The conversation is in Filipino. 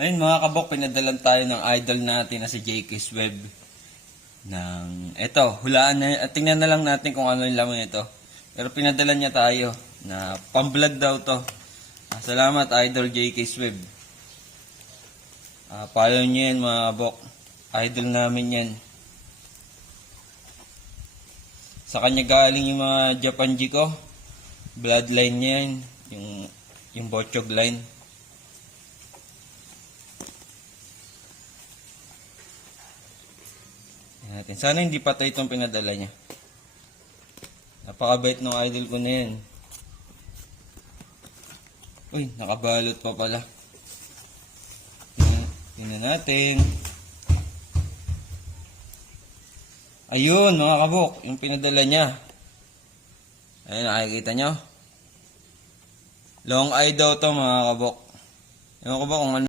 Ayun mga kabok, pinadalan tayo ng idol natin na si JK's Web. Eto, hulaan na, at tingnan na lang natin kung ano yung laman nito. Pero pinadala niya tayo na pang-vlog daw to. Salamat idol JK's Web. Follow niyo yan mga kabok. Idol namin yan. Sa kanya galing yung mga Japan G ko. Bloodline niya yan. Yung Bochog line. Natin. Sana hindi patay itong pinadala niya. Napakabait ng idol ko na yan. Uy, nakabalot pa pala. Tingnan natin. Ayun, mga kabok, yung pinadala niya. Ayun, nakikita nyo. Long eye daw to mga kabok. Ewan ko ba kung ano.